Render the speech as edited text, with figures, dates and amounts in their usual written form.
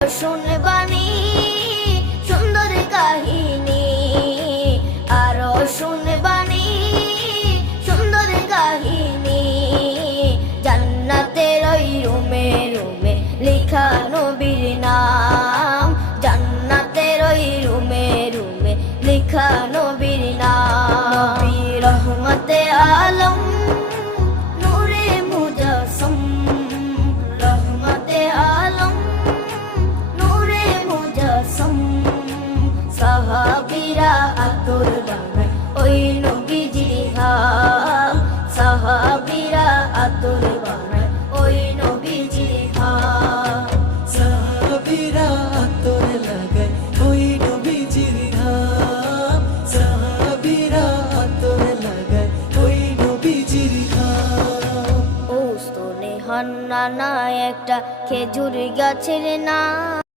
শুনবানি সুন্দর কাহিনী, আরো শুনবানি সুন্দর কাহিনী। জান্নাতের ওই রুমে রুমে লেখা নবীর নাম, জান্নাতের ওই রুমে রুমে লেখা নবীর নাম। নবী রহমতে আলম নূরে মুজাসসম, রহমতে আলম নূরে মুজাসসম। সাহাবীরা আতর বানায় ওই নবীজির ঘাম, সাহাবীরা আতর বানায় ওই নবীজির ঘাম। সাহাবীরা আতর লাগায় ওই নবীজির ঘাম, সাহাবীরা আতর লাগায় ওই নবীজির ঘাম। ও স্তনে হান্নানা একটা খেজুর গাছের নাম।